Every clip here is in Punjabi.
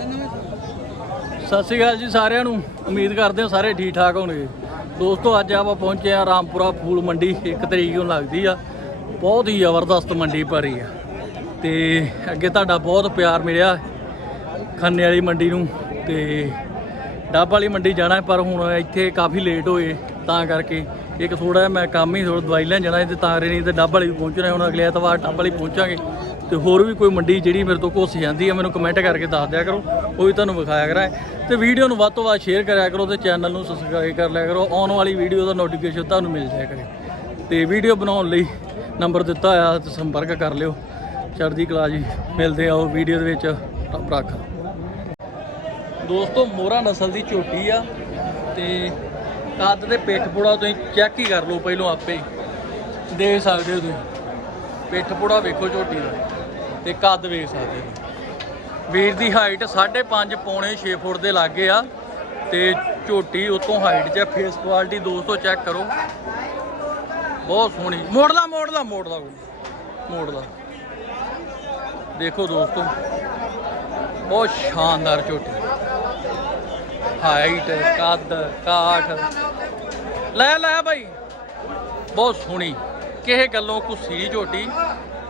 ਸਤਿ ਸ਼੍ਰੀ ਅਕਾਲ ਜੀ ਸਾਰਿਆਂ ਨੂੰ। ਉਮੀਦ ਕਰਦੇ ਹਾਂ ਸਾਰੇ ਠੀਕ ਠਾਕ ਹੋਣਗੇ। ਦੋਸਤੋ, ਅੱਜ ਆਪਾਂ ਪਹੁੰਚੇ ਆ ਰਾਮਪੁਰਾ ਫੂਲ ਮੰਡੀ। 1 ਤਰੀਕ ਨੂੰ ਲੱਗਦੀ ਆ। ਬਹੁਤ ਹੀ ਜ਼ਬਰਦਸਤ ਮੰਡੀ ਭਰੀ ਆ। ਤੇ ਅੱਗੇ ਤੁਹਾਡਾ ਬਹੁਤ ਪਿਆਰ ਮਿਲਿਆ ਖੰਨੇ ਵਾਲੀ ਮੰਡੀ ਨੂੰ। ਤੇ ਡੱਬ ਵਾਲੀ ਮੰਡੀ ਜਾਣਾ ਪਰ ਹੁਣ ਇੱਥੇ ਕਾਫੀ ਲੇਟ ਹੋਏ। ਤਾਂ ਕਰਕੇ ਇੱਕ ਥੋੜਾ ਜਿਹਾ ਮੈਂ ਕੰਮ ਹੀ ਥੋੜਾ ਦਵਾਈ ਲੈਣ ਜਾਣਾ ਤੇ ਤਾਂ ਕਰੇ ਨਹੀਂ ਤੇ ਡੱਬ ਵਾਲੀ ਵੀ ਪਹੁੰਚਣਾ ਹੁਣ ਅਗਲੇ ਐਤਵਾਰ ਡੱਬ ਵਾਲੀ ਪਹੁੰਚਾਂਗੇ। ਤੇ ਹੋਰ ਵੀ ਕੋਈ ਮੰਡੀ ਜਿਹੜੀ ਮੇਰੇ ਤੋਂ ਘੁੱਸ ਜਾਂਦੀ ਹੈ, ਮੈਨੂੰ ਕਮੈਂਟ ਕਰਕੇ ਦੱਸ ਦਿਆ ਕਰੋ, ਉਹ ਵੀ ਤੁਹਾਨੂੰ ਵਿਖਾਇਆ ਕਰਾਂ। ਤੇ ਵੀਡੀਓ ਨੂੰ ਵੱਧ ਤੋਂ ਵੱਧ ਸ਼ੇਅਰ ਕਰਿਆ ਕਰੋ ਤੇ ਚੈਨਲ ਨੂੰ ਸਬਸਕ੍ਰਾਈਬ ਕਰ ਲਿਆ ਕਰੋ। ਆਉਣ ਵਾਲੀ ਵੀਡੀਓ ਦਾ ਨੋਟੀਫਿਕੇਸ਼ਨ ਤੁਹਾਨੂੰ ਮਿਲ ਜਾਇਆ ਕਰੇ। ਤੇ ਵੀਡੀਓ ਬਣਾਉਣ ਲਈ ਨੰਬਰ ਦਿੱਤਾ ਹੋਇਆ, ਤੇ ਸੰਪਰਕ ਕਰ ਲਿਓ। ਚੜ੍ਹਦੀ ਕਲਾ ਜੀ, ਮਿਲਦੇ ਆ ਉਹ ਵੀਡੀਓ ਦੇ ਵਿੱਚ, ਰੱਬ ਰੱਖਾ। ਦੋਸਤੋ, ਮੋਹਰਾ ਨਸਲ ਦੀ ਝੋਟੀ ਆ, ਤੇ ਕੱਦ ਤੇ ਪਿੱਠ ਪੂੜਾ ਤੁਸੀਂ ਚੈੱਕ ਹੀ ਕਰ ਲਓ ਪਹਿਲੋਂ ਆਪੇ ਦੇ ਸਕਦੇ ਹੋ ਤੁਸੀਂ। ਪਿੱਠ ਪੂੜਾ ਵੇਖੋ ਝੋਟੀ ਦਾ। ਤੇ ਕੱਦ ਵੇਖ ਸਕਦੇ ਹੋ। ਵੀਰ ਦੀ ਹਾਈਟ 5.5 ਪੌਣੇ 6 ਫੁੱਟ ਦੇ ਲਾਗੇ ਆ ਤੇ ਝੋਟੀ ਉਤੋਂ ਹਾਈਟ 'ਚ ਫੇਸ ਕੁਆਲਿਟੀ ਦੋਸਤੋ ਚੈੱਕ ਕਰੋ। ਬਹੁਤ ਸੋਹਣੀ। ਮੋੜਲਾ ਮੋੜਲਾ ਮੋੜਲਾ ਮੋੜਲਾ ਦੇਖੋ ਦੋਸਤੋ, ਬਹੁਤ ਸ਼ਾਨਦਾਰ ਝੋਟੀ। ਹਾਈਟ ਕੱਦ, ਕਾਠ। ਲੈ ਲੈ ਭਾਈ ਬਹੁਤ ਸੋਹਣੀ। ਕਿਸੇ ਗੱਲੋਂ ਕੁਸੀ ਝੋਟੀ।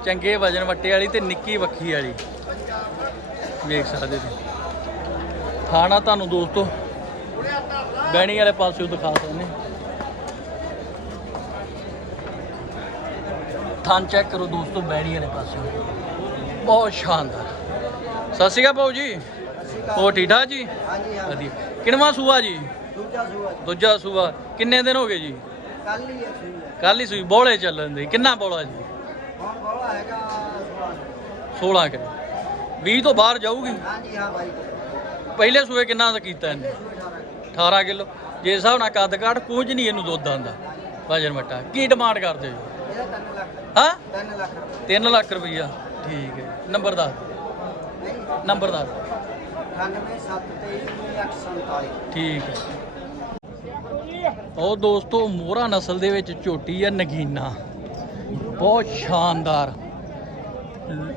ਚੰਗੇ ਵਜਨ ਵੱਟੇ ਵਾਲੀ ਤੇ ਨਿੱਕੀ ਵੱਖੀ ਵਾਲੀ। ਵੇਖ ਸਕਦੇ ਤੁਸੀਂ। ਖਾਣਾ ਤੁਹਾਨੂੰ ਦੋਸਤੋ ਬੈਣੀ ਵਾਲੇ ਪਾਸਿਓਂ ਦਿਖਾ ਸਕਦੇ ਥਾਂ ਚੈੱਕ ਕਰੋ ਦੋਸਤੋ ਬੈਣੀ ਵਾਲੇ ਪਾਸਿਓਂ। ਬਹੁਤ ਸ਼ਾਨਦਾਰ। ਸਤਿ ਸ਼੍ਰੀ ਅਕਾਲ ਭਾਊ ਜੀ। ਹੋ ਠੀਕ ਠਾਕ ਜੀ? ਹਾਂਜੀ ਹਾਂ। ਵਧੀਆ। ਕਿੰਨਵਾਂ ਸੂਆ ਜੀ? ਦੂਜਾ ਸੂਆ ਦੂਜਾ ਸੂਆ। ਕਿੰਨੇ ਦਿਨ ਹੋ ਗਏ ਜੀ? ਕੱਲ ਹੀ ਸੂਆ ਕੱਲ ਹੀ ਸੂਈ ਬੋਲੇ ਚੱਲਣ ਦੇ। ਕਿੰਨਾ ਬੋਲਾ ਜੀ? ਬੋਲਾ ਹੈਗਾ। 16 ਕਿਲੋ 20 ਤੋਂ ਬਾਹਰ ਜਾਊਗੀ? ਹਾਂਜੀ ਹਾਂ ਬਾਈ। ਪਹਿਲੇ ਸੂਏ ਕਿੰਨਾ ਦਾ ਕੀਤਾ ਇਹਨੇ? ਸੂਆ 18 18 ਕਿਲੋ। ਜੇ ਹਿਸਾਬ ਨਾਲ ਕੱਦ ਕਾਠ ਕੁਝ ਨਹੀਂ ਇਹਨੂੰ ਦੁੱਧ ਆਂਦਾ ਵਜਨ ਮਟਾ ਕੀ ਡਿਮਾਂਡ ਕਰਦੇ ਹੋ? ਇਹਦਾ 3 ਲੱਖ। ਹਾਂ? 3 ਲੱਖ ਰੁਪਏ। 3 ਲੱਖ ਰੁਪਈਆ। ਠੀਕ ਹੈ। ਨੰਬਰ ਦੱਸ ਨੰਬਰ ਦੱਸ 9773 ਠੀਕ ਹੈ। ਉਹ ਦੋਸਤੋ ਮੋਹਰਾ ਨਸਲ ਦੇ ਵਿੱਚ ਝੋਟੀ ਆ ਨਗੀਨਾ। ਬਹੁਤ ਸ਼ਾਨਦਾਰ।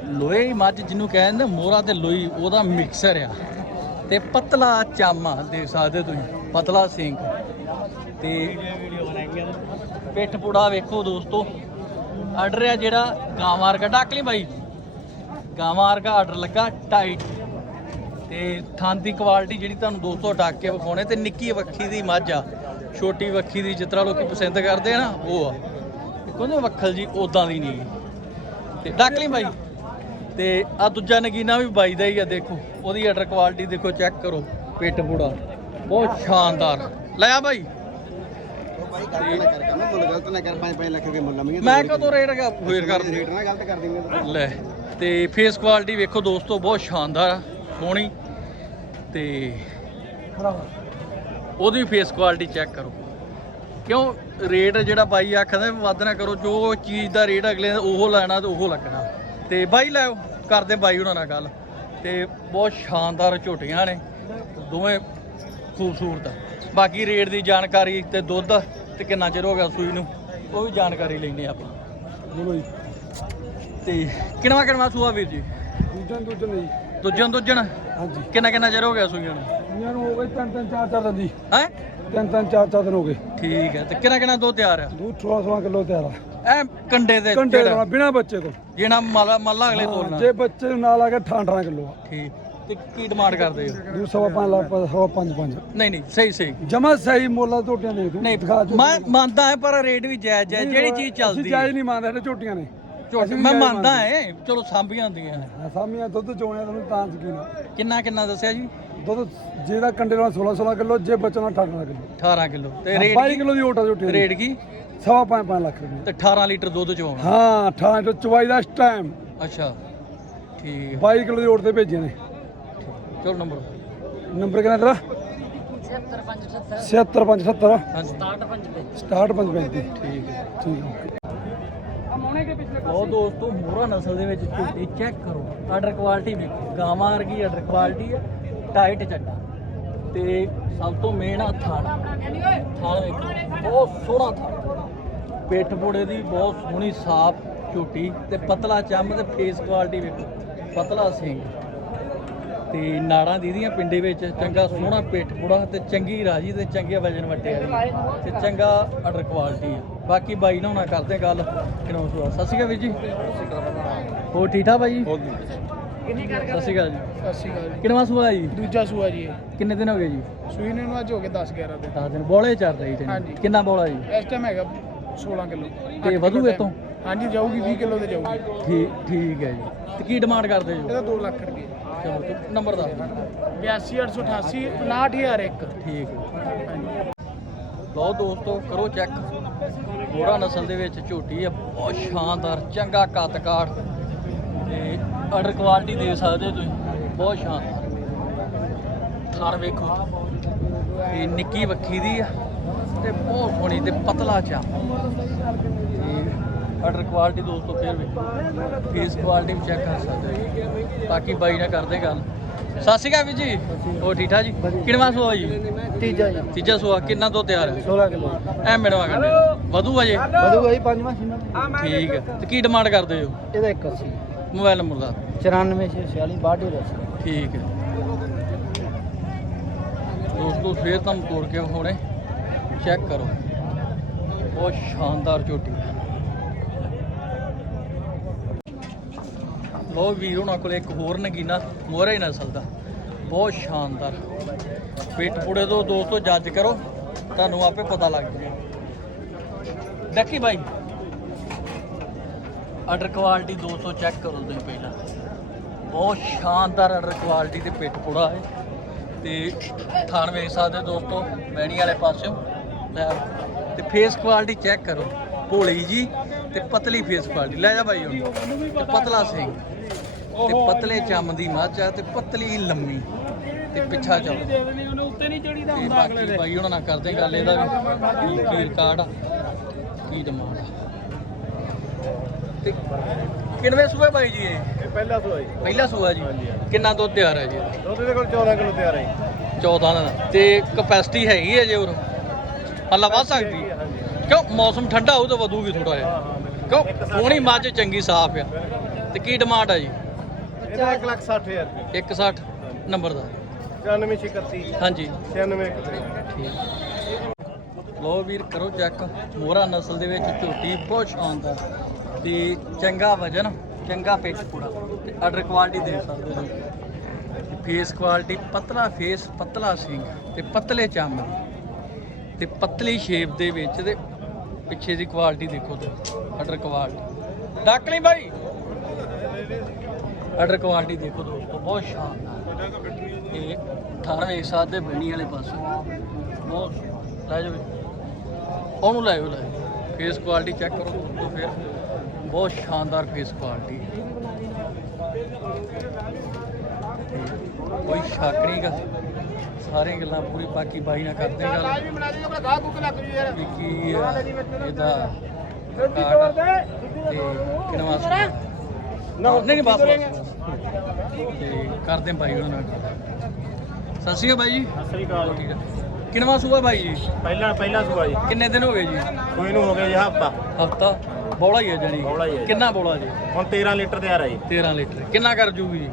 ਲੋਹੇ ਮੱਝ ਜਿਹਨੂੰ ਕਹਿੰਦੇ ਮੋਹਰਾ ਤੇ ਲੋਈ ਉਹਦਾ ਮਿਕਸਰ ਆ। ਤੇ ਪਤਲਾ ਚਾਮਾ ਦੇਖ ਸਕਦੇ ਤੁਸੀਂ, ਪਤਲਾ ਸਿੰਘ ਤੇ ਪਿੱਠ ਪੁੜਾ ਵੇਖੋ ਦੋਸਤੋ ਆਰਡਰ ਆ ਜਿਹੜਾ ਗਾਂ ਵਰਗਾ ਡਾਕਲੀ ਬਾਈ। ਗਾਂ ਵਰਗਾ ਆਰਡਰ ਲੱਗਾ ਟਾਈਟ ਤੇ ਥਾਂ ਦੀ ਕੁਆਲਿਟੀ ਜਿਹੜੀ ਤੁਹਾਨੂੰ ਦੋਸਤੋ ਡਾਕ ਕੇ ਵਿਖਾਉਣੇ, ਤੇ ਨਿੱਕੀ ਵੱਖੀ ਦੀ ਮੱਝ ਆ, ਛੋਟੀ ਵੱਖੀ ਦੀ, ਜਿਸ ਤਰ੍ਹਾਂ ਲੋਕੀ ਪਸੰਦ ਕਰਦੇ ਆ ਨਾ, ਉਹ ਆ। ਕਹਿੰਦੇ ਵੱਖਲ ਜੀ ਉਦਾਂ ਦੀ ਨਹੀਂ। ਤੇ ਡੱਕ ਲਈ ਬਾਈ। ਤੇ ਆ ਦੂਜਾ ਨਗੀਨਾ ਵੀ ਬਾਈ ਦਾ ਹੀ ਆ ਦੇਖੋ। ਉਹਦੀ ਆਰਡਰ ਕੁਆਲਿਟੀ ਦੇਖੋ ਚੈੱਕ ਕਰੋ। ਪਿੱਟ ਪੂੜਾ। ਬਹੁਤ ਸ਼ਾਨਦਾਰ। ਲੈ ਆ ਬਾਈ। ਉਹ ਬਾਈ ਗਲਤ ਨਾ ਕਰ ਕੰਮ ਮੁੱਲ ਗਲਤ ਨਾ ਕਰ। 5-5 ਲੱਖ ਰੁਪਏ ਮੁੱਲ ਲਵਾਂਗੇ ਮੈਂ ਕਦੋਂ ਰੇਟ ਹੋਏਰ ਕਰ ਰੇਟ ਨਾ ਗਲਤ ਕਰ ਦੇਂਗੇ। ਲੈ ਤੇ ਫੇਸ ਕੁਆਲਿਟੀ ਵੇਖੋ ਦੋਸਤੋ ਬਹੁਤ ਸ਼ਾਨਦਾਰ ਆ ਸੋਹਣੀ। ਤੇ ਉਹਦੀ ਫੇਸ ਕੁਆਲਿਟੀ ਚੈੱਕ ਕਰੋ। ਕਿਉਂ? ਰੇਟ ਜਿਹੜਾ ਬਾਈ ਆਖਦਾ ਵੱਧ ਨਾ ਕਰੋ ਜੋ ਚੀਜ਼ ਦਾ ਰੇਟ ਅਗਲੇ ਉਹ ਲੈਣਾ ਤੇ ਉਹ ਲੱਗਣਾ। ਤੇ ਬਾਈ ਲੈ ਆਓ, ਕਰਦੇ ਬਾਈ ਉਹਨਾਂ ਨਾਲ ਗੱਲ। ਤੇ ਬਹੁਤ ਸ਼ਾਨਦਾਰ ਝੋਟੀਆਂ ਨੇ ਦੋਵੇਂ ਖੂਬਸੂਰਤ ਬਾਕੀ ਰੇਟ ਦੀ ਜਾਣਕਾਰੀ ਤੇ ਦੁੱਧ ਤੇ ਕਿੰਨਾ ਚਿਰ ਹੋ ਗਿਆ ਸੂਈ ਨੂੰ ਉਹ ਵੀ ਜਾਣਕਾਰੀ ਲੈਣੇ ਆਪਾਂ। ਬੋਲੋ ਜੀ। ਤੇ ਕਿਣਵਾ ਕਿਣਵਾ ਸੂਆ ਵੀਰ ਜੀ? ਦੂਜਾ ਦੂਜਾ ਨਹੀਂ। ਦੂਜਣ ਦੂਜਣ ਹਾਂਜੀ। ਕਿੰਨਾ ਕਿੰਨਾ ਚਿਰ ਹੋ ਗਿਆ ਸੂਈਆਂ ਨੂੰ? ਇਹਨਾਂ ਨੂੰ ਹੋ ਗਏ ਤਿੰਨ ਤਿੰਨ ਚਾਰ ਚਾਰ ਦਿਨ ਦੀ। ਹੈ? ਤਿੰਨ ਤਿੰਨ ਚਾਰ ਚਾਰ ਦਿਨ ਹੋ ਗਏ। ਠੀਕ ਹੈ ਤੇ ਕਿੰਨਾ ਕਿੰਨਾ ਦੁੱਧ ਤਿਆਰ ਆ? ਦੂਧ 16 16 ਕਿਲੋ ਤਿਆਰ ਆ। ਐ ਕੰਡੇ ਦੇ ਘੰਟੇ ਜਿਹੜਾ- ਦਾ ਬਿਨਾ ਬੱਚੇ ਤੋਂ ਜਿਹੜਾ ਮਾਲਾ ਮਾਲਾ ਅਗਲੇ ਹਾਂ, ਤੋਲਣਾ। ਜੇ ਬੱਚੇ ਨੂੰ ਨਾਲ ਆ ਕੇ 18 18 ਕਿਲੋ ਆ। ਠੀਕ ਤੇ ਕੀ ਡਿਮਾਂਡ ਕਰਦੇ ਹੋ? ਦੂ ਸਵਾ ਪੰਜ ਲੱਖ ਸਵਾ ਪੰਜ ਪੰਜ। ਨਹੀਂ ਨਹੀਂ ਸਹੀ ਸਹੀ। ਜਮਾ ਸਹੀ ਮੁੱਲ ਝੋਟੀਆਂ ਦੇ ਨਹੀਂ ਝੋਟੀ। ਮੈਂ ਮੰਨਦਾ ਹੈ ਪਰ ਰੇਟ ਵੀ ਜਾਇਜ਼ ਜਾਇਜ਼ ਜਿਹੜੀ ਚੀਜ਼ ਅਸੀਂ ਚੱਲਦੀ ਜਾਇਜ਼ ਹੈ ਨਹੀਂ ਮੰਨਦੇ ਸਾਡੇ ਝੋਟੀਆਂ ਨੇ। ਅਸੀਂ ਮੈਂ ਜਾਇਜ਼ ਮੰਨਦਾ। ਹੈ ਚਲੋ ਸਾਂਭੀਆਂ ਹੁੰਦੀਆਂ ਹਾਂ, ਸਾਮੀਆਂ ਦੁੱਧ ਚੋਣਿਆ ਤੁਹਾਨੂੰ ਤਾਂ ਯਕੀਨ ਆ ਕਿੰਨਾ ਕਿੰਨਾ ਦੱਸਿਆ ਜੀ? ਦੁੱਧ ਜਿਹਦਾ ਕੰਡੇ ਨਾਲ 16 16 ਕਿਲੋ ਜੇ ਬੱਚਾ ਨਾਲ 18 ਕਿਲੋ। 18 ਕਿਲੋ। ਤੇ 22 ਰੇਟ ਕਿਲੋ ਦੀ ਓਟਾ ਝੋਟੀ ਰੇਟ ਕੀ? ਸਵਾ ਪੰਜ ਪੰਜ ਲੱਖ ਰੁਪਏ। ਤੇ 18 ਲੀਟਰ ਦੁੱਧ ਚੋਣਾ ਹਾਂ 18 ਤੋਂ ਚਵਾਈ ਦਾ ਇਸ ਟਾਈਮ ਅੱਛਾ। ਠੀਕ ਹੈ 22 ਕਿਲੋ ਦੀ ਓਟ ਤੇ ਭੇਜੇ ਨੇ। ਚਲੋ ਨੰਬਰ ਨੰਬਰ ਕਿੰਨਾ ਤੇਰਾ? 76578 ਹਾਂਜੀ। 6535 ਠੀਕ ਹੈ ਠੀਕ ਹੈ ਉਹ ਦੋਸਤੋ ਮੋਹਰਾ ਨਸਲ ਦੇ ਵਿੱਚ ਝੋਟੀ ਚੈੱਕ ਕਰੋ। ਆਰਡਰ ਕੁਆਲਿਟੀ ਵੇਖੋ। ਗਾਵਾਂ ਵਰਗੀ ਆਰਡਰ ਕੁਆਲਿਟੀ ਆ। ਟਾਈਟ ਚੱਡਾ ਤੇ ਸਭ ਤੋਂ ਮੇਨ ਆ ਥਣ ਵੇਖੋ ਬਹੁਤ ਸੋਹਣਾ ਥਣ ਪਿੱਠ ਪੋੜੇ ਦੀ ਬਹੁਤ ਸੋਹਣੀ ਸਾਫ਼ ਝੋਟੀ ਤੇ ਪਤਲਾ ਚੰਮ ਤੇ ਫੇਸ ਕੁਆਲਿਟੀ ਵੇਖੋ ਪਤਲਾ ਸਿੰਘ। ਤੇ ਨਾੜਾਂ ਦੀਦੀਆਂ ਪਿੰਡੇ ਵਿੱਚ ਚੰਗਾ ਸੋਹਣਾ ਪੇਟ ਪੂੜਾ ਤੇ ਚੰਗੀ ਰਾਜੀ ਤੇ ਚੰਗੇ ਵਜਨ ਵੱਟੇ ਤੇ ਚੰਗਾ ਆਰਡਰ ਕੁਆਲਿਟੀ ਆ। ਬਾਕੀ ਬਾਈ ਨਾਲ ਹੁਣਾ ਕਰਦੇ ਗੱਲ। ਕਿਨੋਂ ਸਤਿ ਸ਼੍ਰੀ ਅਕਾਲ ਵੀਰ ਜੀ। ਹੋਰ ਠੀਕ ਠਾਕ ਬਾਈ? ਸਤਿ ਸ਼੍ਰੀ ਅਕਾਲ ਜੀ। ਸਤਿ ਸ਼੍ਰੀ ਅਕਾਲ ਜੀ। ਕਿਨਵਾ ਸੁਆ ਜੀ? ਦੂਜਾ ਸੂਆ ਜੀ ਇਹ। ਕਿੰਨੇ ਦਿਨ ਹੋ ਗਏ ਜੀ? ਸੂਈ ਨੂੰ ਅੱਜ ਹੋ ਗਏ 10 11 ਦਿਨ। 10 ਦਿਨ। ਬੋਲੇ ਚੱਲ ਰਹੀ ਤੇ ਹਾਂਜੀ। ਕਿੰਨਾ ਬੋਲਾ ਜੀ? ਇਸ ਟਾਈਮ ਹੈਗਾ 16 ਕਿਲੋ। ਤੇ ਵਧੂ ਇਹ ਤੋਂ? ਹਾਂਜੀ ਜਾਊਗੀ 20 ਕਿਲੋ ਤੇ ਜਾਊਗੀ। ਠੀਕ ਠੀਕ ਹੈ ਜੀ। ਤੇ ਕੀ ਡਿਮਾਂਡ ਕਰਦੇ ਜੋ? ਇਹਦਾ 2 ਲੱਖ ਰੁਪਏ। ਨੰਬਰ ਦੱਸ ਦਿਓ। 82888 59001 ਠੀਕ ਲਓ ਦੋਸਤੋ ਕਰੋ ਚੈੱਕ ਮੋਰਾ ਨਸਲ ਦੇ ਵਿੱਚ ਝੋਟੀ ਆ। ਬਹੁਤ ਸ਼ਾਨਦਾਰ ਚੰਗਾ ਕੱਦ ਕਾਠ ਤੇ ਆਰਡਰ ਕੁਆਲਿਟੀ ਦੇ ਸਕਦੇ ਹੋ ਤੁਸੀਂ। ਬਹੁਤ ਸ਼ਾਨਦਾਰ ਥਾਰ ਵੇਖੋ। ਇਹ ਨਿੱਕੀ ਵੱਖੀ ਦੀ ਆ ਤੇ ਬਹੁਤ ਸੋਹਣੀ ਤੇ ਪਤਲਾ ਚਾ। ਆਰਡਰ ਕੁਆਲਿਟੀ ਦੋਸਤੋ ਫੇਰ ਵੇਖੋ। ਫੇਸ ਕੁਆਲਿਟੀ ਵੀ ਚੈੱਕ ਕਰ ਸਕਦੇ ਹੋ। ਬਾਕੀ ਬਾਈ ਨਾਲ ਕਰਦੇ ਗੱਲ। ਸਤਿ ਸ਼੍ਰੀ ਅਕਾਲ ਵੀਰ ਜੀ। ਹੋਰ ਠੀਕ ਠਾਕ ਜੀ? ਕਿਹੜਾ ਸੋਆ ਜੀ? ਤੀਜਾ ਜੀ। ਤੀਜਾ ਸੂਆ। ਕਿੰਨਾ ਤੋਂ ਤਿਆਰ ਹੈ? 16 ਕਿਲੋ। ਐ ਮਿਲਵਾ ਕਰਦੇ ਵਧੂ ਅਜੇ ਵਧੂਗਾ ਜੀ ਪੰਜਵਾਂ ਸੀਮਾ ਠੀਕ ਹੈ। ਤੇ ਕੀ ਡਿਮਾਂਡ ਕਰਦੇ ਹੋ? ਇਹਦਾ 81 ਮੋਬਾਈਲ ਨੰਬਰ ਦਾ 94 46 62 ਠੀਕ ਹੈ। ਦੋਸਤੋ, ਫੇਰ ਤੁਹਾਨੂੰ ਤੋੜ ਕੇ ਵਿਖਾਉਣੇ। ਚੈੱਕ ਕਰੋ। ਬਹੁਤ ਸ਼ਾਨਦਾਰ ਝੋਟੀ। ਲੋ ਵੀਰ, ਉਹਨਾਂ ਕੋਲ ਇੱਕ ਹੋਰ ਨਗੀਨਾ ਮੋਹਰਾ ਹੀ ਨਸਲ ਦਾ ਬਹੁਤ ਸ਼ਾਨਦਾਰ। ਪਿੱਠ ਪੁੜੇ ਤੋਂ ਦੋਸਤੋ ਜੱਜ ਕਰੋ। ਤੁਹਾਨੂੰ ਆਪੇ ਪਤਾ ਲੱਗ ਜਾਏ ਡੱਕੀ ਬਾਈ। ਆਰਡਰ ਕੁਆਲਿਟੀ ਦੋਸਤੋ ਚੈੱਕ ਕਰੋ ਤੁਸੀਂ ਪਹਿਲਾਂ। ਬਹੁਤ ਸ਼ਾਨਦਾਰ ਆਰਡਰ ਕੁਆਲਿਟੀ ਤੇ ਪਿੱਠ ਪੁੜਾ ਹੈ। ਤੇ ਥਾਣ ਵੇਖ ਸਕਦੇ ਦੋਸਤੋ ਮੈਣੀ ਵਾਲੇ ਪਾਸਿਓਂ। ਲੈ ਤੇ ਫੇਸ ਕੁਆਲਿਟੀ ਚੈੱਕ ਕਰੋ। ਭੋਲੀ ਜੀ ਤੇ ਪਤਲੀ ਫੇਸ ਕੁਆਲਿਟੀ ਲੈ ਜਾ ਬਾਈ ਹੁਣ। ਤੇ ਪਤਲਾ ਸਿੰਘ। ਤੇ ਪਤਲੇ ਚੰਮ ਦੀ ਮੱਝ ਆ ਤੇ ਪਤਲੀ ਲੰਮੀ। ਤੇ ਪਿੱਛਾ ਚੱਲ। ਉਹਨੇ ਉੱਤੇ ਨਹੀਂ ਚੜੀ ਤੇ ਬਾਕੀ ਬਾਈ ਉਹਨਾਂ ਨਾਲ ਕਰਦੇ ਗੱਲ ਇਹਦਾ ਵੀ। ਕੀ ਰਿਕਾਰਡ ਆ। ਕੀ ਡਿਮਾਂਡ ਆ। ਤੇ ਕਿੰਨਵੇਂ ਸੂਏ ਬਾਈ ਜੀ ਇਹ? ਪਹਿਲਾ ਸੂਆ ਜੀ। ਪਹਿਲਾ ਸੂਆ ਜੀ? ਕਿੰਨਾ ਦੁੱਧ ਤਿਆਰ ਹੈ ਜੀ? ਇਹਦਾ? ਦੁੱਧ ਦੇ ਕੋਲ 14 ਕਿਲੋ ਤਿਆਰ ਹੈ ਜੀ। 14 ਦਾ। ਤੇ ਕਪੈਸਿਟੀ ਹੈਗੀ ਹੈ ਜੇ ਹੋਰ ਹੱਲਾ ਵੱਧ ਸਕਦੀ ਕਿਉਂ? ਮੌਸਮ ਠੰਡਾ ਹੋਊ ਤਾਂ ਵਧੂਗੀ ਥੋੜਾ ਜਿਹਾ। ਕਿਉਂ? ਸੋਹਣੀ ਮੱਝ ਚੰਗੀ ਸਾਫ਼ ਆ। ਤੇ ਕੀ ਡਿਮਾਂਡ ਆ ਜੀ? ਇਹਦਾ 1 ਲੱਖ 60000 ਰੁਪਏ। 160 ਨੰਬਰ ਦਾ। 96 ਹਾਂਜੀ। 96 ਠੀਕ। ਲੋ ਵੀਰ ਕਰੋ ਚੈੱਕ। ਮੋਹਰਾ ਨਸਲ ਦੇ ਵਿੱਚ ਝੋਟੀ ਬਹੁਤ ਸ਼ਾਨਦਾਰ ਤੇ ਚੰਗਾ ਵਜਨ। ਚੰਗਾ ਪਿੱਛ ਪੂੜਾ ਤੇ ਆਰਡਰ ਕੁਆਲਿਟੀ ਦੇ ਸਕਦੇ ਹੋ ਫੇਸ ਕੁਆਲਿਟੀ ਪਤਲਾ ਫੇਸ ਪਤਲਾ ਸਿੰਘ ਤੇ ਪਤਲੇ ਚੰਮ। ਦੀ ਤੇ ਪਤਲੀ ਸ਼ੇਪ ਦੇ ਵਿੱਚ ਤੇ ਪਿੱਛੇ ਦੀ ਕੁਆਲਿਟੀ ਦੇਖੋ ਤੁਸੀਂ ਆਰਡਰ ਕੁਆਲਿਟੀ ਡੱਕ ਲਈ ਬਾਈ। ਆਰਡਰ ਕੁਆਲਿਟੀ ਦੇਖੋ ਦੋਸਤੋ, ਬਹੁਤ ਸ਼ਾਨਦਾਰ। ਇਹ 18 ਵੇਖ ਦੇ ਬਣੀ ਵਾਲੇ ਪਾਸੇ। ਬਹੁਤ ਲੈ ਜਾਓ ਉਹਨੂੰ ਲੈ ਜਾਓ, ਲੈ ਫੇਸ ਕੁਆਲਿਟੀ ਚੈੱਕ ਕਰੋ, ਦੋਸਤੋ, ਫਿਰ। ਬਹੁਤ ਸ਼ਾਨਦਾਰ ਫੇਸ ਕੁਆਲਿਟੀ ਕੋਈ ਸ਼ੱਕ ਨਹੀਂਗਾ ਸਾਰੀਆਂ ਗੱਲਾਂ ਪੂਰੀ ਬਾਕੀ ਬਾਈ ਨਾਲ ਕਰਦੇ ਗੱਲ। ਵੀ ਕੀ ਆ ਇਹਦਾ ਕਾਰਡ ਤੇ ਕਿਨਵਾ ਨਹੀਂ ਨਹੀਂ ਬਸ ਬਸ। ਤੇ ਕਰਦੇ ਬਾਈ ਉਹਨਾਂ ਨਾਲ। ਸਤਿ ਸ਼੍ਰੀ ਅਕਾਲ ਬਾਈ ਜੀ। ਸਤਿ ਸ੍ਰੀ ਅਕਾਲ। ਠੀਕ ਹੈ। ਕਿਨਵਾ ਸੂਆ ਬਾਈ ਜੀ? ਪਹਿਲਾ ਪਹਿਲਾ ਸੂਆ ਜੀ। ਕਿੰਨੇ ਦਿਨ ਹੋ ਗਏ ਜੀ? ਕੋਈ ਨੂੰ ਹੋ ਗਿਆ ਜੀ ਹਫਤਾ। ਹਫਤਾ? ਬੋਲਾ ਹੀ ਹੈ ਜਾਨੀ ਬੌਲਾ ਹੀ ਹੈ ਜੀ। ਕਿੰਨਾ ਬੋਲਾ ਜੀ? ਹੁਣ 13 ਲੀਟਰ ਤਿਆਰ ਹੈ ਜੀ। 13 ਲੀਟਰ। ਕਿੰਨਾ ਕਰ ਜੂਗੀ ਜੀ?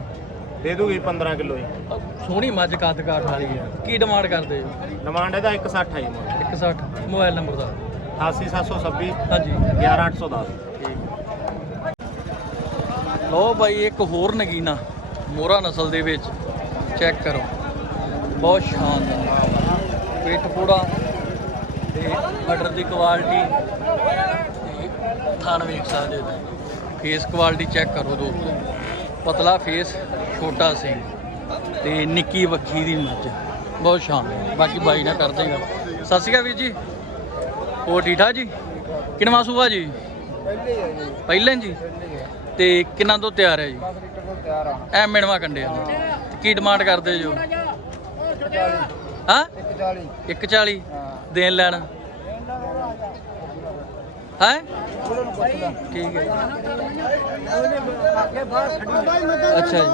ਦੇ ਦੂਗੀ 15 ਕਿਲੋ ਜੀ। ਅਹ ਸੋਹਣੀ ਮੱਝ ਕੱਦ ਕਾਠ ਵਾਲੀ ਹੈ। ਕੀ ਡਿਮਾਂਡ ਕਰਦੇ ਜੀ? ਡਿਮਾਂਡ ਇਹਦਾ 160 ਹੈ ਜੀ। 160 ਮੋਬਾਈਲ ਨੰਬਰ ਦਾ। 88726 ਹਾਂਜੀ। 11810 ਲੋ ਬਾਈ ਇੱਕ ਹੋਰ ਨਗੀਨਾ। ਮੋਰਾ ਨਸਲ ਦੇ ਵਿੱਚ। ਚੈੱਕ ਕਰੋ। ਬਹੁਤ ਸ਼ਾਨਦਾਰ। ਪੇਟ ਪੂੜਾ ਤੇ ਮਟਰ ਦੀ ਕੁਆਲਿਟੀ ਤੇ ਥਣ ਵੇਖ ਸਕਦੇ ਹੋ ਫੇਸ ਕੁਆਲਿਟੀ ਚੈੱਕ ਕਰੋ ਦੋਸਤੋ ਪਤਲਾ ਫੇਸ ਛੋਟਾ ਸਿੰਘ ਤੇ ਨਿੱਕੀ ਵੱਖੀ ਦੀ ਮੱਝ। ਬਹੁਤ ਸ਼ਾਨਦਾਰ ਬਾਕੀ ਬਾਈ ਨਾਲ ਕਰਦੇ ਗੱਲ। ਸਤਿ ਸ਼੍ਰੀ ਅਕਾਲ ਵੀਰ ਜੀ। ਹੋਰ ਠੀਕ ਠਾਕ ਜੀ? ਕਿਨਵਾ ਸੂਆ ਜੀ? ਪਹਿਲਾਂ ਜੀ। ਤੇ ਕਿੰਨਾ ਤੋਂ ਤਿਆਰ ਹੈ ਜੀ? ਤਿਆਰ ਆ ਐ ਮਿਣਵਾ ਕੰਡੇ ਆ ਤੇ ਕੀ ਡਿਮਾਂਡ ਕਰਦੇ ਜੋ? ਹਾਂ? 140 140 ਹਾਂ ਦੇਣ ਲੈਣ। ਹੈ ਠੀਕ ਹੈ ਅੱਛਾ ਜੀ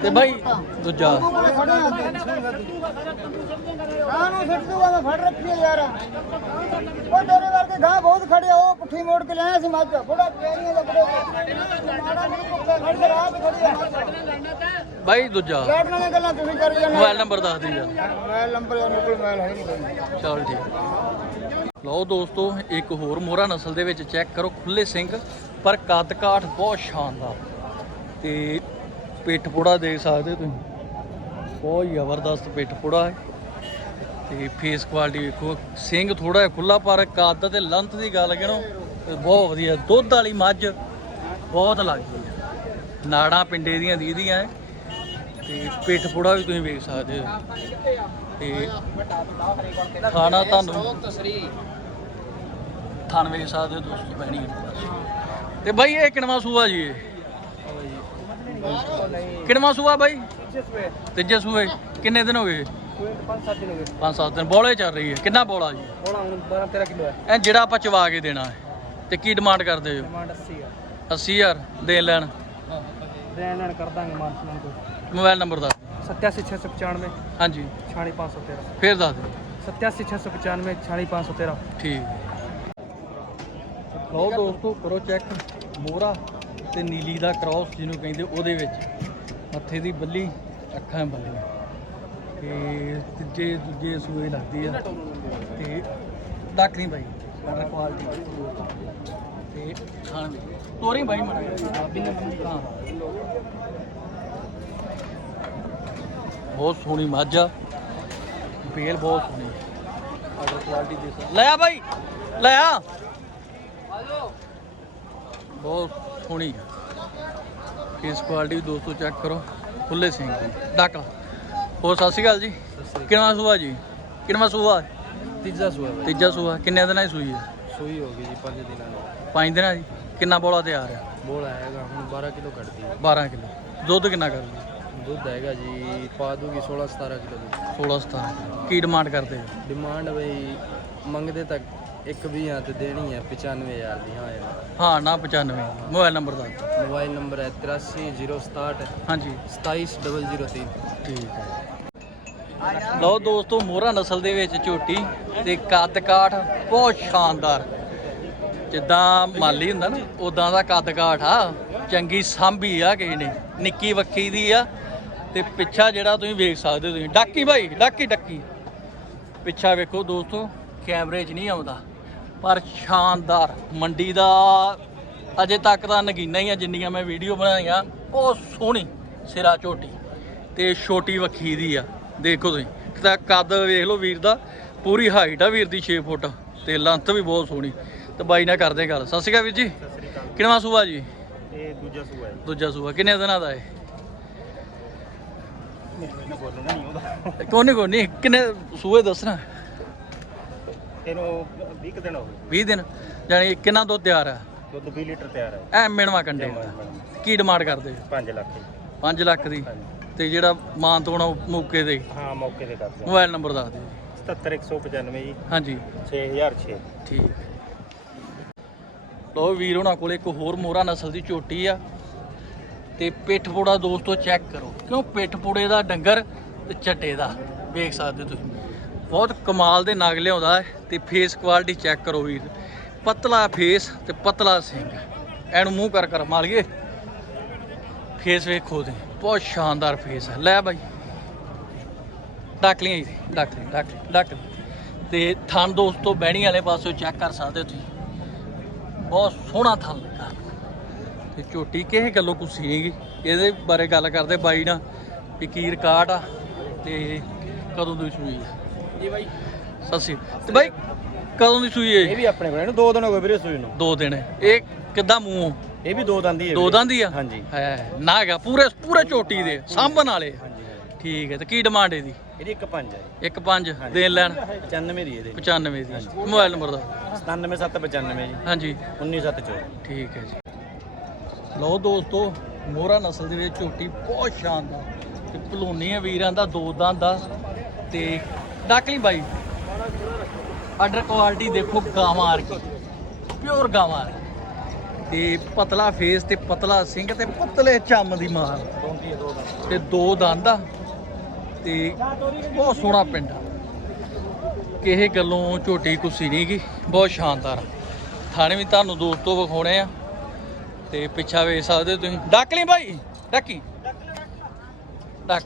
ਤੇ ਬਾਈ ਦੂਜਾ ਕਾਨੂੰ ਸਿੱਟ ਦੂਗਾ ਮੈਂ ਫੜ ਰੱਖੀ ਆ ਯਾਰ ਉਹ ਤੇਰੇ ਵਰਗੇ ਗਾਂ ਬਹੁਤ ਖੜੇ ਆ, ਉਹ ਪੁੱਠੀ ਮੋੜ ਕੇ ਲਿਆਇਆ ਸੀ ਮੱਝ ਬੜਾ ਪਿਆਰੀਆਂ ਦਾ ਬੜੇ ਮਾੜਾ ਨਹੀਂ ਕੁੱਤੇ ਖੜ ਕੇ ਰਾਹ ਤੇ ਖੜੀ ਆ ਮੱਝ ਬਾਈ ਦੂਜਾ ਗੱਲਾਂ ਤੁਸੀਂ ਕਰੀ ਜਾਂਦੇ ਮੋਬਾਈਲ ਨੰਬਰ ਦੱਸ ਦੀ ਯਾਰ ਮੋਬਾਈਲ ਨੰਬਰ ਯਾਰ ਮੇਰੇ ਕੋਲ ਮੋਬਾਈਲ ਹੈ ਨਹੀਂ ਕੋਈ ਚਲ ਠੀਕ ਲਓ ਦੋਸਤੋ, ਇੱਕ ਹੋਰ ਮੋਹਰਾ ਨਸਲ ਦੇ ਵਿੱਚ ਚੈੱਕ ਕਰੋ ਖੁੱਲੇ ਸਿੰਘ, ਪਰ ਕੱਦ ਕਾਠ ਬਹੁਤ ਸ਼ਾਨਦਾਰ। ਤੇ ਪਿੱਠ ਪੁੜਾ ਦੇਖ ਸਕਦੇ ਹੋ ਤੁਸੀਂ। ਬਹੁਤ ਜ਼ਬਰਦਸਤ ਪਿੱਠ ਪੁੜਾ ਹੈ। ਤੇ ਫੇਸ ਕੁਆਲਿਟੀ ਵੇਖੋ, ਸਿੰਘ ਥੋੜਾ ਜਿਹਾ ਖੁੱਲਾ ਪਰ ਕੱਦ ਤੇ ਲੰਤ ਦੀ ਗੱਲ ਕਰੋ ਬਹੁਤ ਵਧੀਆ। ਦੁੱਧ ਵਾਲੀ ਮੱਝ ਬਹੁਤ ਲੱਗਦੀ ਹੈ। ਨਾੜਾਂ ਪਿੰਡੇ ਦੀਆਂ ਦੀਦੀਆਂ ਹੈ। ਤੇ ਪਿੱਠ ਪੁੜਾ ਵੀ ਤੁਸੀਂ ਵੇਖ ਸਕਦੇ ਹੋ। ਤੇ ਖਾਣਾ ਤੁਹਾਨੂੰ ਥਾਨ ਵੇਖ ਸਕਦੇ ਹੋ ਦੋਸਤੋ ਬਹਿਣੀ ਤੇ ਬਾਈ ਇਹ ਕਿਣਵਾ ਸੂਆ ਜੀ ਇਹ? ਕਿਣਵਾ ਸੂਆ ਬਾਈ? ਤੀਜੇ ਸੂਏ। ਕਿੰਨੇ ਦਿਨ ਹੋ ਗਏ? ਪੰਜ ਸੱਤ ਦਿਨ। ਹੋ ਗਏ ਬੋਲੇ ਚੱਲ ਰਹੀ ਹੈ। ਕਿੰਨਾ ਬੋਲਾ ਜੀ? ਹੁਣ ਹੁਣ 12 13 ਕਿਲੋ ਹੈ। ਇਹ ਜਿਹੜਾ ਆਪਾਂ ਚਵਾ ਕੇ ਦੇਣਾ ਹੈ। ਤੇ ਕੀ ਡਿਮਾਂਡ ਕਰਦੇ ਹੋ? ਡਿਮਾਂਡ 80 ਆ 80000 ਦੇ ਲੈਣ। ਦੇਣ ਲੈਣ ਕਰ ਦਾਂਗੇ ਮਾਨਸਮਾਨ ਕੋਈ। ਮੋਬਾਈਲ ਨੰਬਰ ਦੱਸ 87695 ਹਾਂਜੀ। 46513 ਫੇਰ ਦੱਸ ਦਿਓ। 87695 46513 ਠੀਕ। ਲਓ ਦੋਸਤੋ ਕਰੋ ਚੈੱਕ ਮੋਹਰਾ ਤੇ ਨੀਲੀ ਦਾ ਕ੍ਰਾਸ ਜਿਹਨੂੰ ਕਹਿੰਦੇ ਉਹਦੇ ਵਿੱਚ। ਮੱਥੇ ਦੀ ਬੱਲੀ ਅੱਖਾਂ ਬੱਲੀਆਂ ਤੇ ਤੀਜੇ ਦੂਜੇ ਸੂਏ ਲੱਗਦੀ ਆ। ਤੇ ਡੱਕ ਨਹੀਂ ਬਾਈ ਸਾਡਾ ਕੁਆਲਿਟੀ ਤੇ ਖਾਣ ਵੀ ਤੋਰੀ ਬਾਈ ਮਣਾ ਹਾਂ। ਬਹੁਤ ਸੋਹਣੀ ਮੱਝ ਆ। ਬੇਲ ਬਹੁਤ ਸੋਹਣੀ ਆਰਡਰ ਕੁਆਲਿਟੀ ਦੇ ਲੈ ਆ ਬਾਈ ਲੈ ਆ। ਬਹੁਤ ਸੋਹਣੀ ਆ। ਇਸ ਕੁਆਲਿਟੀ ਵੀ ਦੋਸਤੋ ਚੈੱਕ ਕਰੋ। ਖੁੱਲੇ ਸਿੰਘ ਦੀ ਡਾਕਲਾ ਹੋਰ ਸਤਿ ਸ਼੍ਰੀ ਅਕਾਲ ਜੀ। ਕਿੰਨਾ ਸੂਆ ਜੀ? ਕਿੰਨਾ ਸੂਆ? ਤੀਜਾ ਸੂਆ ਬਾਈ। ਤੀਜਾ ਸੂਆ। ਕਿੰਨੇ ਦਿਨਾਂ ਦੀ ਸੂਈ ਹੈ ਸੂਈ ਹੋ ਗਈ ਜੀ 5 ਦਿਨਾਂ ਦੀ। ਪੰਜ ਦਿਨਾਂ ਜੀ ਕਿੰਨਾ ਬੋਲਾ ਤਿਆਰ ਆ? ਬੋਲ ਆਏਗਾ ਹੁਣ 12 ਕਿਲੋ ਕੱਢਦੀ ਹੈ 12 ਕਿਲੋ। ਦੁੱਧ ਕਿੰਨਾ ਕਰ ਲਈ ਦੁੱਧ ਹੈਗਾ ਜੀ ਪਾ ਦੂਗੀ 16 17 ਕਿਲੋ ਦੁੱਧ। 16 17 ਕੀ ਡਿਮਾਂਡ ਕਰਦੇ ਹੋ ਡਿਮਾਂਡ ਬਈ ਮੰਗਦੇ ਤੱਕ ਇੱਕ ਵੀ ਆ ਤੇ ਦੇਣੀ ਹੈ 95000 ਦੀ ਹਾਂ ਯਾਰ ਹਾਂ ਨਾ 95 ਮੋਬਾਈਲ ਨੰਬਰ ਦੱਸ ਮੋਬਾਈਲ ਨੰਬਰ ਹੈ 83067 ਹਾਂਜੀ। 27003 ਠੀਕ ਹੈ। ਲਓ ਦੋਸਤੋ ਮੋਹਰਾ ਨਸਲ ਦੇ ਵਿੱਚ ਝੋਟੀ ਤੇ ਕੱਦ ਕਾਠ ਬਹੁਤ ਸ਼ਾਨਦਾਰ। ਜਿੱਦਾਂ ਮਾਲੀ ਹੁੰਦਾ ਨਾ ਉਦਾਂ ਦਾ ਕੱਦ ਕਾਠ ਆ। ਚੰਗੀ ਸਾਂਭੀ ਆ ਕਿਸੇ ਨੇ ਨਿੱਕੀ ਵੱਖੀ ਦੀ ਆ। ਤੇ ਪਿੱਛਾ ਜਿਹੜਾ ਤੁਸੀਂ ਵੇਖ ਸਕਦੇ ਹੋ ਤੁਸੀਂ ਡਾਕੀ ਭਾਈ ਡਾਕੀ ਡੱਕੀ ਪਿੱਛਾ ਵੇਖੋ ਦੋਸਤੋ ਕੈਮਰੇ 'ਚ ਨਹੀਂ ਆਉਂਦਾ। ਪਰ ਸ਼ਾਨਦਾਰ। ਮੰਡੀ ਦਾ ਅਜੇ ਤੱਕ ਤਾਂ ਨਗੀਨਾ ਹੀ ਆ ਜਿੰਨੀਆਂ ਮੈਂ ਵੀਡੀਓ ਬਣਾਈਆਂ ਬਹੁਤ ਸੋਹਣੀ ਸਿਰਾ ਝੋਟੀ ਤੇ ਛੋਟੀ ਵੱਖੀ ਦੀ ਆ ਦੇਖੋ ਤੁਸੀਂ। ਤਾਂ ਕੱਦ ਵੇਖ ਲਓ ਵੀਰ ਦਾ ਪੂਰੀ ਹਾਈਟ ਆ ਵੀਰ ਦੀ 6 ਫੁੱਟ ਤੇ ਲੰਥ ਵੀ ਬਹੁਤ ਸੋਹਣੀ। ਤੇ ਬਾਈ ਨਾਲ ਕਰਦੇ ਗੱਲ। ਸਤਿ ਸ਼੍ਰੀ ਅਕਾਲ ਵੀਰ ਜੀ। ਕਿੰਨਵਾਂ ਸੂਆ ਜੀ? ਇਹ ਦੂਜਾ ਸੂਆ ਹੈ ਦੂਜਾ ਸੂਆ। ਕਿੰਨੇ ਦਿਨਾਂ ਦਾ ਹੈ ਕੋਨੇ ਕੋਨੇ ਕਿੰਨੇ ਸੂਏ ਦੱਸਣਾ। ਇਹਨੂੰ 20 ਦਿਨ ਹੋ ਗਏ। 20 ਦਿਨ? ਜਾਨੀ ਕਿੰਨਾ ਦੁੱਧ ਤਿਆਰ ਆ ਦੁੱਧ 20 ਲੀਟਰ ਤਿਆਰ ਹੈ। ਐ ਮਿਣਵਾ ਕੰਡੇ ਦਾ ਕੀ ਡਿਮਾਂਡ ਕਰਦੇ 5 ਲੱਖ 5 ਲੱਖ ਦੀ। ਤੇ ਜਿਹੜਾ ਮਾਨ ਤੋਂ ਮੌਕੇ ਦੇ ਹਾਂ ਮੌਕੇ ਤੇ ਕਰਦੇ ਮੋਬਾਈਲ ਨੰਬਰ ਦੱਸ ਦਿਓ। ਜੀ 77195 ਜੀ। ਹਾਂਜੀ। 6006 ਠੀਕ। ਲੋ ਵੀਰ ਉਹਨਾਂ ਕੋਲ ਇੱਕ ਹੋਰ ਮੋਹਰਾ ਨਸਲ ਦੀ ਝੋਟੀ ਆ। ਤੇ ਪਿੱਠ ਪੋੜਾ ਦੋਸਤੋ ਚੈੱਕ ਕਰੋ। ਕਿਉਂ? ਪਿੱਠ ਪੋੜੇ ਦਾ ਡੰਗਰ ਤੇ ਚੱਟੇ ਦਾ। ਵੇਖ ਸਕਦੇ ਹੋ ਤੁਸੀਂ। ਬਹੁਤ ਕਮਾਲ ਦੇ ਨਗ ਲਿਆਉਂਦਾ ਹੈ ਤੇ ਫੇਸ ਕੁਆਲਿਟੀ ਚੈੱਕ ਕਰੋ ਵੀਰ। ਪਤਲਾ ਫੇਸ ਤੇ ਪਤਲਾ ਸਿੰਘ ਐਨੂੰ ਮੂੰਹ ਕਰ ਕਰ ਮਾਰ ਫੇਸ ਵੇਖੋ ਤੇ। ਬਹੁਤ ਸ਼ਾਨਦਾਰ ਫੇਸ ਹੈ। ਲੈ ਬਾਈ। ਡੱਕ ਲਈ ਜੀ। ਡੱਕ ਲਈ ਡੱਕ ਲਈ, ਡੱਕ ਲਈ। ਤੇ ਥਣ ਦੋਸਤੋ ਬਹਿਣੀ ਵਾਲੇ ਪਾਸੋਂ ਚੈੱਕ ਕਰ ਸਕਦੇ ਹੋ ਤੁਸੀਂ। ਬਹੁਤ ਸੋਹਣਾ ਥਣ ਲੱਗਾ। ਤੇ ਝੋਟੀ ਕਿਸੇ ਗੱਲੋਂ ਕੁਸੀ ਨਹੀਂਗੀ ਇਹਦੇ ਬਾਰੇ ਗੱਲ ਕਰਦੇ ਬਾਈ ਨਾਲ ਵੀ ਕੀ ਰਿਕਾਰਡ ਆ ਤੇ ਕਦੋਂ ਦੀ ਸੂਈ ਆ। ਜੀ ਬਾਈ। ਸਤਿ ਸ਼੍ਰੀ ਅਕਾਲ। ਤੇ ਬਾਈ ਕਦੋਂ ਦੀ ਸੂਈ ਇਹ? ਹੈ ਵੀ ਆਪਣੇ ਕੋਲ ਇਹਨੂੰ ਦੋ ਦਿਨ ਹੋ ਗਏ ਵੀਰੇ ਸੂਈ ਨੂੰ। ਦੋ ਦਿਨ। ਇਹ ਕਿੱਦਾਂ ਮੂੰਹ ਇਹ ਵੀ ਦੋ ਦੰਦੀ ਹੈ ਦੋ ਵੀਰੇ। ਦੰਦ ਹੀ ਆ? ਹਾਂਜੀ। ਹੈ ਨਾ ਹੈਗਾ ਪੂਰੇ ਪੂਰੇ ਝੋਟੀ ਦੇ ਸਾਂਭਣ ਵਾਲੇ ਹਾਂਜੀ ਹਾਂਜੀ। ਠੀਕ ਹੈ ਤੇ ਕੀ ਡਿਮਾਂਡ ਇਹਦੀ? ਇਹਦੀ ਇੱਕ ਪੰਜ ਹੈ। ਇੱਕ ਪੰਜ ਦੇਣ ਲੈਣ? 95 ਦੀ ਇਹਦੇ। 95 ਦੀ। ਮੋਬਾਈਲ ਨੰਬਰ ਦਾ 97795 ਜੀ। ਹਾਂਜੀ। 19704 ਠੀਕ ਹੈ ਜੀ। ਲਓ ਦੋਸਤੋ ਮੋਹਰਾ ਨਸਲ ਦੇ ਵਿੱਚ ਝੋਟੀ ਬਹੁਤ ਸ਼ਾਨਦਾਰ। ਤੇ ਭਲੂਨੀ ਆ ਵੀਰਾਂ ਦਾ ਦੋ ਦੰਦ ਦਾ ਤੇ ਡਾਕਲੀ ਬਾਈ। ਆਰਡਰ ਕੁਆਲਿਟੀ ਦੇਖੋ ਗਾਵਾਂ ਵਰਗੀ ਪਿਓਰ ਗਾਵਾਂ ਵਰਗੀ ਤੇ ਪਤਲਾ ਫੇਸ ਤੇ ਪਤਲਾ ਸਿੰਘ ਤੇ ਪਤਲੇ ਚੰਮ ਦੀ ਮਾਰ। ਤੇ ਦੋ ਦੰਦ ਆ। ਤੇ ਬਹੁਤ ਸੋਹਣਾ ਪਿੰਡ ਆ। ਕਿਸੇ ਗੱਲੋਂ ਝੋਟੀ ਕੁਸੀ ਨਹੀਂ ਗੀ ਬਹੁਤ ਸ਼ਾਨਦਾਰ ਥਾਣੇ ਵੀ ਤੁਹਾਨੂੰ ਦੋਸਤੋ ਵਿਖਾਉਣੇ ਆ। ਤੇ ਪਿੱਛਾ ਵੇਖ ਸਕਦੇ ਹੋ ਤੁਸੀਂ ਡਾਕਲੀ ਬਾਈ। ਡਾਕੀ। ਡਾਕ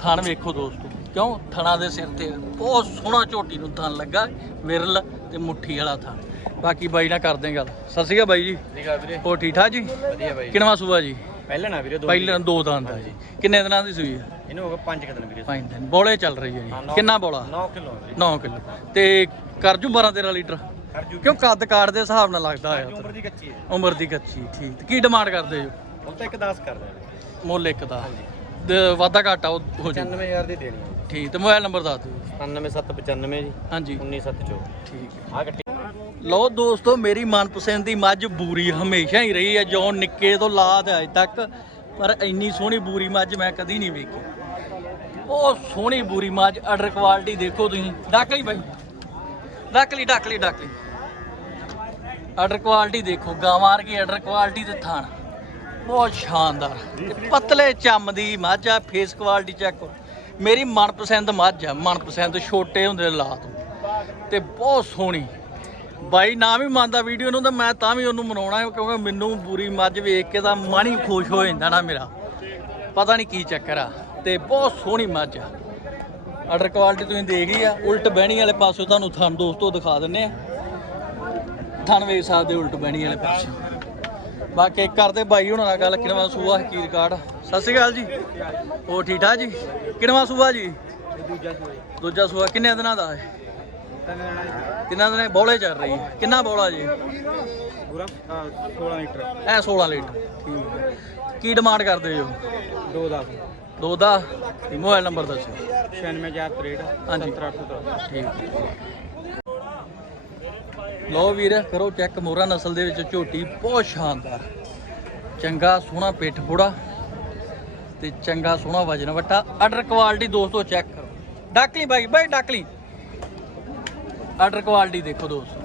ਥਣ ਵੇਖੋ ਦੋਸਤੋ ਕਿਉਂ? ਥਣਾ ਦੇ ਸਿਰ ਤੇ ਬਹੁਤ ਸੋਹਣਾ ਝੋਟੀ ਨੂੰ ਥਣ ਲੱਗਾ ਵਿਰਲ ਤੇ ਮੁੱਠੀ ਵਾਲਾ ਥਣ। ਬਾਕੀ ਬਾਈ ਨਾਲ ਕਰਦੇ ਹਾਂ ਗੱਲ। ਸਤਿ ਸ਼੍ਰੀ ਅਕਾਲ ਬਾਈ ਜੀ। ਠੀਕ ਆ ਵੀਰੇ। ਹੋਰ ਠੀਕ ਠਾਕ ਜੀ? ਵਧੀਆ ਬਾਈ ਕਿਨਵਾ ਸੂਆ ਜੀ? ਪਹਿਲਾਂ ਨਾ ਵੀਰੇ ਦੋ ਪਹਿਲਾਂ ਦੋ ਦੰਦ ਆ ਜੀ। ਕਿੰਨੇ ਦਿਨਾਂ ਦੀ ਸੂਈ ਆ? ਇਹਨੂੰ ਹੋ ਗਿਆ 5 ਦਿਨ ਵੀਰੇ। ਪੰਜ ਦਿਨ। ਬੋਲੇ ਚੱਲ ਰਹੀ ਹੈ ਹਾਂ, ਜੀ ਕਿੰਨਾ ਬੋਲਾ? 9 ਕਿਲੋ ਵੀਰੇ। 9 ਕਿਲੋ। ਤੇ ਕਰ ਜੂ 12 13 ਲੀਟਰ? ਕਰ ਕਿਉਂ ਕੱਦ ਕਾੜ ਦੇ ਹਿਸਾਬ ਨਾਲ ਲੱਗਦਾ ਉਮਰ ਆ ਦੀ ਕੱਚੀ ਹੈ। ਉਮਰ ਦੀ ਕੱਚੀ ਠੀਕ। ਕੀ ਡਿਮਾਂਡ ਕਰਦੇ ਜੋ ਹੁਣ ਤਾਂ ਇੱਕ 10 ਕਰਦਾ ਮੁੱਲ ਇੱਕ ਦਾ ਤੇ ਵਾਧਾ ਘਾਟਾ ਉਹ ਹੋ ਜੂ 95000 ਦੀ ਦੇਣੀ ਹੈ। ਠੀਕ ਤੇ ਮੋਬਾਈਲ ਨੰਬਰ ਦੱਸ ਦਿਓ। 99795 ਜੀ। ਹਾਂਜੀ। 1974 ਠੀਕ ਹੈ। ਆ ਕੱਟੀ ਲੋ ਦੋਸਤੋ ਮੇਰੀ ਮਨਪਸੰਦ ਦੀ ਮੱਝ ਬੂਰੀ ਹਮੇਸ਼ਾ ਹੀ ਰਹੀ ਹੈ ਜੋ ਨਿੱਕੇ ਤੋਂ ਲਾਦ ਅਜ ਤੱਕ ਪਰ ਇੰਨੀ ਸੋਹਣੀ ਬੂਰੀ ਮੱਝ ਮੈਂ ਕਦੀ ਨਹੀਂ ਵੇਖੀ। ਉਹ ਸੋਹਣੀ ਬੂਰੀ ਮੱਝ ਆਰਡਰ ਕੁਆਲਿਟੀ ਦੇਖੋ ਤੁਸੀਂ। ਡੱਕ ਲਈ ਬਾਈ। ਡੱਕ ਲਈ ਡੱਕ ਲਈ ਡੱਕ ਲਈ। ਆਰਡਰ ਕੁਆਲਿਟੀ ਦੇਖੋ ਗਾਵਾਂ ਵਰਗੀ ਆਰਡਰ ਕੁਆਲਿਟੀ ਤੇ ਥਾਣ। ਬਹੁਤ ਸ਼ਾਨਦਾਰ। ਤੇ ਪਤਲੇ ਚੰਮ ਦੀ ਮੱਝ ਆ ਫੇਸ ਕੁਆਲਿਟੀ ਚੈੱਕ ਮੇਰੀ ਮਨਪਸੰਦ ਮੱਝ ਆ, ਮਨਪਸੰਦ ਛੋਟੇ ਹੁੰਦੇ ਲਾ ਤੋਂ ਤੇ ਬਹੁਤ ਸੋਹਣੀ। ਬਾਈ, ਨਾ ਵੀ ਮੰਨਦਾ ਵੀਡੀਓ ਨੂੰ, ਤਾਂ ਮੈਂ ਤਾਂ ਵੀ ਉਹਨੂੰ ਮਨਾਉਣਾ ਕਿਉਂਕਿ ਮੈਨੂੰ ਬੁਰੀ ਮੱਝ ਵੇਖ ਕੇ ਤਾਂ ਮਨ ਹੀ ਖੁਸ਼ ਹੋ ਜਾਂਦਾ ਨਾ ਮੇਰਾ। ਪਤਾ ਨਹੀਂ ਕੀ ਚੱਕਰ ਆ। ਤੇ ਬਹੁਤ ਸੋਹਣੀ ਮੱਝ ਆ। ਆਰਡਰ ਕੁਆਲਿਟੀ ਤੁਸੀਂ ਦੇਖ ਹੀ ਆ। ਉਲਟ ਬਹਿਣੀ ਵਾਲੇ ਪਾਸੇ ਤੁਹਾਨੂੰ ਥਣ ਦੋਸਤੋ ਦਿਖਾ ਦਿੰਨੇ ਆ। ਥਣ ਵੇਖ ਸਕਦੇ ਉਲਟ ਬਹਿਣੀ ਵਾਲੇ ਪਾਸੇ। ਬਾਕੀ ਕਰਦੇ ਬਾਈ ਹੁਣਾਂ ਨਾਲ ਗੱਲ ਕਿਨਵਾ ਸੂਆ ਕੀ ਰਿਕਾਰਡ ਸਤਿ ਸ਼੍ਰੀ ਅਕਾਲ ਜੀ। ਹੋਰ ਠੀਕ ਠਾਕ ਜੀ? ਕਿਨਵਾ ਸੂਆ ਜੀ? ਦੂਜਾ ਸੂਆ। ਦੂਜਾ ਸੂਆ ਕਿੰਨੇ ਦਿਨਾਂ ਦਾ ਹੈ ਕਿੰਨਾ ਦਿਨੇ ਬੋਲੇ ਚੱਲ ਰਹੀ ਹੈ? ਕਿੰਨਾ ਬੋਲਾ ਜੀ? ਪੂਰਾ 16 ਲੀਟਰ। ਐ 16 ਲੀਟਰ ਠੀਕ ਹੈ ਕੀ ਡਿਮਾਂਡ ਕਰਦੇ ਜੋ 2 ਦਾ ਦੋ ਦਾ ਮੋਬਾਈਲ ਨੰਬਰ ਦੱਸੋ। 96063 ਹਾਂਜੀ। 70817 ਠੀਕ। ਲੋ ਵੀਰ ਕਰੋ ਚੈੱਕ ਮੋਰਾ ਨਸਲ ਦੇ ਵਿੱਚ ਝੋਟੀ ਬਹੁਤ ਸ਼ਾਨਦਾਰ। ਚੰਗਾ ਸੋਹਣਾ ਪਿੱਠ ਫੋੜਾ ਤੇ ਚੰਗਾ ਸੋਹਣਾ ਵਜਨ ਵਟਾ ਆਰਡਰ ਕੁਆਲਿਟੀ ਦੋਸਤੋ ਚੈੱਕ ਕਰੋ। ਡੱਕ ਲਈ ਬਾਈ ਬਾਈ ਡੱਕ ਲਈ ਆਰਡਰ ਕੁਆਲਿਟੀ ਦੇਖੋ ਦੋਸਤੋ।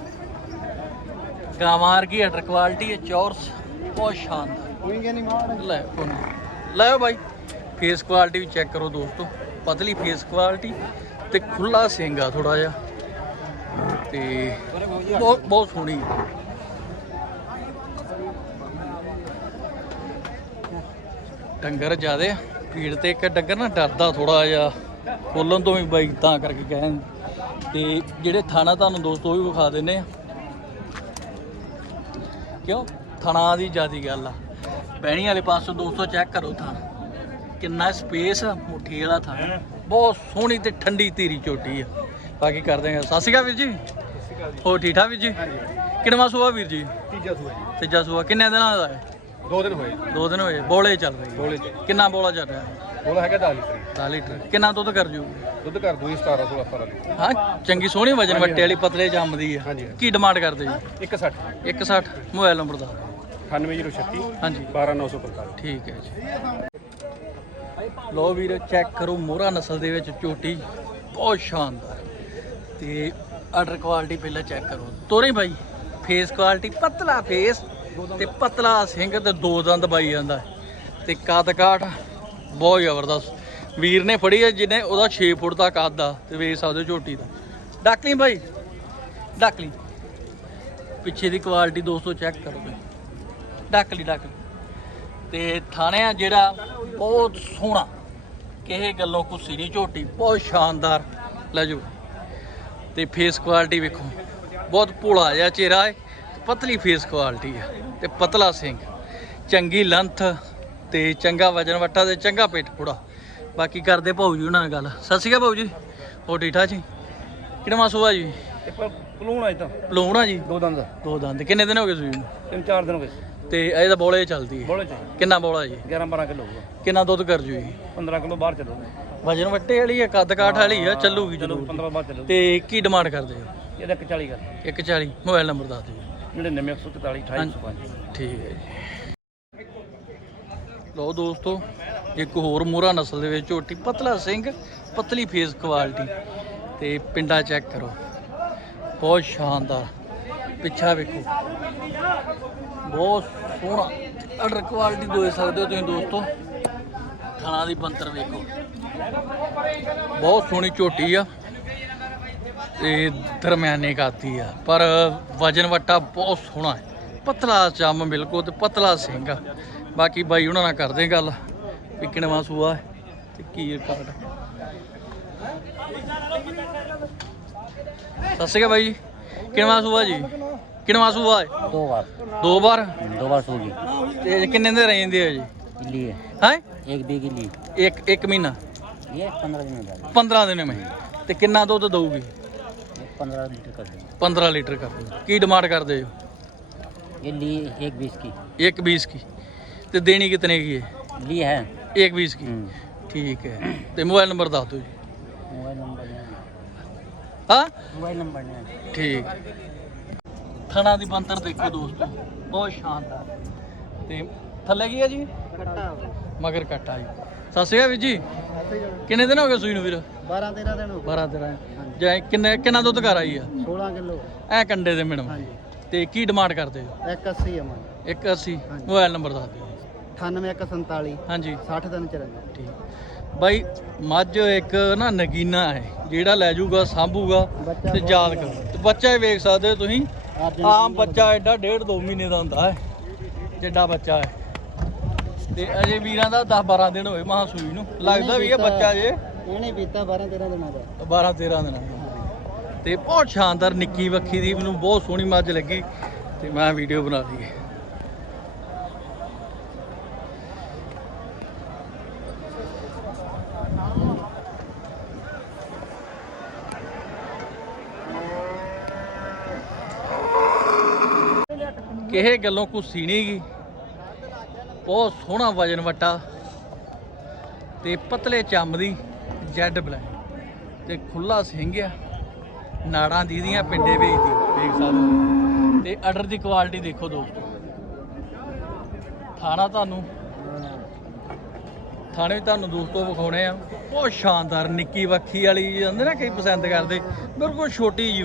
ਗਾਵਾਂ ਵਰਗੀ ਆਰਡਰ ਕੁਆਲਿਟੀ ਹੈ ਚੌਰਸ ਬਹੁਤ ਸ਼ਾਨਦਾਰ। ਕੋਈ ਨਹੀਂ ਮਾਰ। ਲੈ ਕੋਈ ਨੀ। ਲੈ ਬਾਈ। ਫੇਸ ਕੁਆਲਿਟੀ ਵੀ ਚੈੱਕ ਕਰੋ ਦੋਸਤੋ। ਪਤਲੀ ਫੇਸ ਕੁਆਲਿਟੀ ਤੇ ਖੁੱਲਾ ਸਿੰਘ ਆ ਥੋੜਾ ਜਿਹਾ। ਤੇ ਬਹੁਤ ਬਹੁਤ ਸੋਹਣੀ ਡੰਗਰ ਜ਼ਿਆਦੇ ਭੀੜ ਤੇ ਇੱਕ ਡੰਗਰ ਨਾ ਡਰਦਾ ਥੋੜਾ ਜਿਹਾ, ਖੋਲਣ ਤੋਂ ਵੀ ਬਾਈ ਤਾਂ ਕਰਕੇ ਕਹਿਣ। ਤੇ ਜਿਹੜੇ ਥਾਣਾ ਤੁਹਾਨੂੰ ਦੋਸਤੋ ਉਹ ਵੀ ਵਿਖਾ ਦਿੰਨੇ ਆ। ਕਿਉਂ? ਥਣਾ ਦੀ ਜਿਆਦੀ ਗੱਲ ਆ। ਬਹਿਣੀ ਵਾਲੇ ਪਾਸੋਂ ਦੋਸਤੋ ਚੈੱਕ ਕਰੋ ਥਣ। ਕਿੰਨਾ ਸਪੇਸ ਮੁੱਠੀ ਵਾਲਾ ਥਣ। ਬਹੁਤ ਸੋਹਣੀ ਤੇ ਠੰਡੀ ਧੀਰੀ ਚੋਟੀ ਆ। ਬਾਕੀ ਕਰਦੇ ਹਾਂ ਸਤਿ ਸ਼੍ਰੀ ਅਕਾਲ ਵੀਰ ਜੀ। ਹੋਰ ਠੀਕ ਠਾਕ ਵੀਰ ਜੀ? ਕਿੰਨਵਾ ਸੂਆ ਵੀਰ ਜੀ? ਤੀਜਾ ਸੂਆ ਜੀ। ਤੀਜਾ ਸੂਆ। ਕਿੰਨੇ ਦਿਨਾਂ ਦਾ ਹੈ? ਦੋ ਦਿਨ ਹੋਏ। ਦੋ ਦਿਨ ਹੋਏ। ਬੋਲੇ ਚੱਲ ਰਹੀ ਬੋਲੇ ਚ ਕਿੰਨਾ ਬੋਲਾ ਚੱਲ ਰਿਹਾ? ਉਹਦਾ ਹੈਗਾ 10 ਲੀਟਰ। 10 ਲੀਟਰ। ਕਿੰਨਾ ਦੁੱਧ ਕਰ ਜੂ? ਦੁੱਧ ਕਰ ਦੂਈ 17 16 17 ਲੀਟਰ। ਹਾਂ ਚੰਗੀ ਸੋਹਣੀ ਵਜਨ ਵੱਟੇ ਵਾਲੀ ਪਤਲੇ ਜੰਮਦੀ ਆ। ਹਾਂਜੀ। ਕੀ ਡਿਮਾਂਡ ਕਰਦੇ ਜੀ? 160 160 ਮੋਬਾਈਲ ਨੰਬਰ ਦਾ 98036 ਹਾਂਜੀ। 12945 ਠੀਕ ਹੈ ਜੀ। ਲੋ ਵੀਰ ਚੈੱਕ ਕਰੋ ਮੋਹਰਾ ਨਸਲ ਦੇ ਵਿੱਚ ਝੋਟੀ ਬਹੁਤ ਸ਼ਾਨਦਾਰ। ਤੇ ਆਰਡਰ ਕੁਆਲਿਟੀ ਪਹਿਲਾਂ ਚੈੱਕ ਕਰੋ। ਤੋਰੇ ਬਾਈ ਫੇਸ ਕੁਆਲਿਟੀ ਪਤਲਾ ਫੇਸ ਤੇ ਪਤਲਾ ਸਿੰਘ ਤੇ ਦੋ ਦੰਦ ਬਾਈ ਜਾਂਦਾ। ਹੈ। ਤੇ ਕੱਦ ਕਾਟ ਬਹੁਤ ਜ਼ਬਰਦਸਤ। ਵੀਰ ਨੇ ਫੜੀ ਹੈ ਜਿਹਨੇ ਉਹਦਾ 6 ਫੁੱਟ ਦਾ ਕੱਦ ਆ ਤੇ ਵੇਖ ਸਕਦੇ ਹੋ ਝੋਟੀ ਦਾ। ਡੱਕ ਲਈ ਬਾਈ, ਡੱਕ ਲਈ। ਪਿੱਛੇ ਦੀ ਕੁਆਲਿਟੀ ਦੋਸਤੋ ਚੈੱਕ ਕਰੋ ਬਈ ਡੱਕ ਲਈ ਡੱਕ ਲਈ। ਤੇ ਥਾਣਿਆ ਜਿਹੜਾ ਬਹੁਤ ਸੋਹਣਾ। ਕਿਸੇ ਗੱਲੋਂ ਕੁਸੀ ਨਹੀਂ ਝੋਟੀ, ਬਹੁਤ ਸ਼ਾਨਦਾਰ। ਲੈ ਜਾਓ। ਤੇ ਫੇਸ ਕੁਆਲਿਟੀ ਵੇਖੋ। ਬਹੁਤ ਭੋਲਾ ਜਿਹਾ ਚਿਹਰਾ ਹੈ ਪਤਲੀ ਫੇਸ ਕੁਆਲਿਟੀ ਹੈ ਤੇ ਪਤਲਾ ਸਿੰਘ। ਚੰਗੀ ਲੰਥ ਤੇ ਚੰਗਾ ਵਜਨ ਵਟਾ ਤੇ ਚੰਗਾ ਪੇਟ ਪੂੜਾ। ਬਾਕੀ ਕਰਦੇ ਭਾਊ ਜੀ ਉਹਨਾਂ ਨਾਲ ਗੱਲ। ਸਤਿ ਸ਼੍ਰੀ ਅਕਾਲ ਭਾਊ ਜੀ। ਹੋਰ ਠੀਕ ਠਾਕ ਜੀ? ਕਿਹੜਾ ਮਾਸੂਆ ਜੀ? ਪਲੂਣ ਆਈ ਤਾਂ। ਪਲੂਣਾ ਜੀ? ਦੋ ਦੰਦ। ਦੋ ਦੰਦ। ਕਿੰਨੇ ਦਿਨ ਹੋ ਗਏ ਸੂਈ ਨੂੰ? ਤਿੰਨ ਚਾਰ ਦਿਨ ਹੋ ਗਏ। ਤੇ ਇਹ ਤਾਂ ਬੋਲੇ ਚੱਲਦੀ ਹੈ। ਬੋਲੇ ਚ ਕਿੰਨਾ ਬੋਲਾ ਜੀ? 11 12 ਕਿਲੋ ਹੋਊਗਾ। ਕਿੰਨਾ ਦੁੱਧ ਕਰ ਜੂ? ਜੀ 15 ਕਿਲੋ ਬਾਹਰ ਚੱਲੂਗਾ ਵਜਨ ਵੱਟੇ ਵਾਲੀ ਹੈ ਕੱਦ ਕਾਠ ਵਾਲੀ ਆ ਚੱਲੂਗੀ ਚਲੋ ਜ਼ਰੂਰ 15 ਬਾਅਦ ਚੱਲੂ। ਤੇ ਕੀ ਡਿਮਾਂਡ ਕਰਦੇ ਹੋ? ਇਹਦਾ 140 ਕਰ 140 ਮੋਬਾਈਲ ਨੰਬਰ ਦੱਸ ਦਿਓ। 99 144 2805 ਠੀਕ ਹੈ ਜੀ। ਲੋ ਦੋਸਤੋ ਇੱਕ ਹੋਰ ਮੋਹਰਾ ਨਸਲ ਦੇ ਵਿੱਚ ਝੋਟੀ ਪਤਲਾ ਸਿੰਘ ਪਤਲੀ ਫੇਸ ਕੁਆਲਿਟੀ ਤੇ ਪਿੰਡਾ ਚੈੱਕ ਕਰੋ। ਬਹੁਤ ਸ਼ਾਨਦਾਰ। ਪਿੱਛਾ ਵੇਖੋ। ਬਹੁਤ ਸੋਹਣਾ। ਆਰਡਰ ਕੁਆਲਿਟੀ ਦੇ ਸਕਦੇ ਹੋ ਤੁਸੀਂ ਦੋਸਤੋ। ਖਾਣਾ ਦੀ ਬੰਤਰ ਵੇਖੋ। ਬਹੁਤ ਸੋਹਣੀ ਝੋਟੀ ਆ। ਤੇ ਦਰਮਿਆਨੇ ਕਾਤੀ ਆ। ਪਰ ਵਜਨ ਵਟਾ ਬਹੁਤ ਸੋਹਣਾ ਹੈ। ਪਤਲਾ ਚੰਮ ਬਿਲਕੁਲ ਤੇ ਪਤਲਾ ਸਿੰਘ ਆ। ਬਾਕੀ ਬਾਈ ਉਹਨਾਂ ਨਾਲ ਕਰਦੇ ਗੱਲ ਵੀ ਕਿਣਵਾ ਸੂਆ ਹੈ ਤੇ ਕੀ ਰਿਕਾਰਡ ਸਤਿ ਸ਼੍ਰੀ ਅਕਾਲ ਬਾਈ। ਜੀ ਕਿਣਵਾ ਸੂਆ ਜੀ? ਕਿਣਵਾ ਸੂਆ ਹੈ दो बार ਦੋ ਵਾਰ दो बार सो गई ਤੇ ਕਿੰਨੇ ਦਿਨ ਰਹਿੰਦੇ ਆ ਜੀ लिए ਹੈ एक बी की ली ਇੱਕ ਇੱਕ ਮਹੀਨਾ ये पंद्रह दिन में डाली 15 ਦਿਨ ਮੈਂ ਤੇ ਕਿੰਨਾ ਦੁੱਧ ਦਊਗੀ ये पंद्रह लीटर कर देंगे 15 ਲੀਟਰ ਕਰ ਦਿਓ ਕੀ ਡਿਮਾਂਡ ਕਰਦੇ ਹੋ ये ली एक बीस की ਇੱਕ 20 ਕੀ ਤੇ ਦੇਣੀ ਕਿਤਨੇ ਕੀ ਹੈ ली है ਇੱਕ 20 ਕੀ हम्म, ਠੀਕ ਹੈ ਤੇ ਮੋਬਾਈਲ ਨੰਬਰ ਦੱਸ ਦਿਓ ਜੀ मोबाइल नंबर नहीं है ਹਾਂ मोबाइल नंबर नहीं है ਠੀਕ ਥਣਾ ਦੀ ਬੰਤਰ ਦੇਖੋ ਦੋਸਤੋ। ਬਹੁਤ ਸ਼ਾਨਦਾਰ। ਤੇ ਥੱਲੇ ਕੀ ਹੈ ਜੀ? ਮਗਰ ਕੱਟਾ ਜੀ। ਸਤਿ ਸ਼੍ਰੀ ਅਕਾਲ ਵੀਰ ਜੀ। ਕਿੰਨੇ ਦਿਨ ਹੋ ਗਏ ਸੂਈ ਨੂੰ ਵੀਰ? 12 13 ਦਿਨ ਹੋ 12 13 ਜਾਂ ਕਿੰਨੇ ਕਿੰਨਾ ਦੁੱਧ ਘਰ ਆਈ ਆ? 16 ਕਿਲੋ। ਐ ਕੰਡੇ ਦੇ ਮਿਣਮ। ਤੇ ਕੀ ਡਿਮਾਂਡ ਕਰਦੇ ਹੋ? 180 ਅਮਨ 180 ਮੋਬਾਈਲ ਨੰਬਰ ਦੱਸ ਦਿਓ। 98147 ਹਾਂਜੀ। 60 ਦਿਨ 94 ਠੀਕ। ਬਾਈ ਮੱਝ ਇੱਕ ਨਾ ਨਗੀਨਾ ਹੈ। ਜਿਹੜਾ ਲੈ ਜਾਊਗਾ ਸਾਂਭੂਗਾ ਤੇ ਯਾਦ ਕਰੋ। ਤੇ ਬੱਚਾ ਹੀ ਵੇਖ ਸਕਦੇ ਹੋ ਤੁਸੀਂ। ਆਮ ਬੱਚਾ ਐਡਾ ਡੇਢ ਦੋ ਮਹੀਨੇ ਦਾ ਹੁੰਦਾ ਹੈ। ਜਿੱਡਾ ਬੱਚਾ ਹੈ। ਤੇ ਅਜੇ ਵੀਰਾਂ ਦਾ 10 12 ਦਿਨ ਹੋਏ ਮਹਾ ਸੂਈ ਨੂੰ। ਲੱਗਦਾ ਵੀ ਇਹ ਬੱਚਾ ਜੇ। ਇਹਨੇ ਪੀਤਾ 12 13 ਦਿਨਾਂ ਦਾ। 12 13 ਦਿਨਾਂ ਦਾ। ਤੇ ਬਹੁਤ ਸ਼ਾਨਦਾਰ ਨਿੱਕੀ ਵੱਖੀ ਦੀ ਮੈਨੂੰ ਬਹੁਤ ਸੋਹਣੀ ਮੱਝ ਲੱਗੀ। ਤੇ ਮੈਂ ਵੀਡੀਓ ਬਣਾ ਲਈ ਕਿਸੇ ਗੱਲੋਂ ਕੁਸੀ ਨਹੀਂ ਗਈ ਬਹੁਤ ਸੋਹਣਾ ਵਜਨ ਵਟਾ ਤੇ ਪਤਲੇ ਚੰਮ ਦੀ ਜੈਡ ਬਲੈਕ ਤੇ ਖੁੱਲਾ ਸਿੰਘ ਆ। ਨਾੜਾਂ ਦੀ ਦੀਆਂ, ਪਿੰਡੇ ਵੇਚਦੀ ਦੇਖ ਸਕਦੇ ਤੇ ਆਰਡਰ ਦੀ ਕੁਆਲਿਟੀ ਦੇਖੋ ਦੋਸਤੋ ਥਾਣਾ ਤੁਹਾਨੂੰ, ਥਾਣੇ ਵੀ ਤੁਹਾਨੂੰ ਦੋਸਤੋ ਵਿਖਾਉਣੇ ਆ। ਬਹੁਤ ਸ਼ਾਨਦਾਰ, ਨਿੱਕੀ ਵੱਖੀ ਵਾਲੀ ਜਾਂਦੇ ਨਾ ਕਈ ਪਸੰਦ ਕਰਦੇ। ਬਿਲਕੁਲ ਛੋਟੀ ਜੀ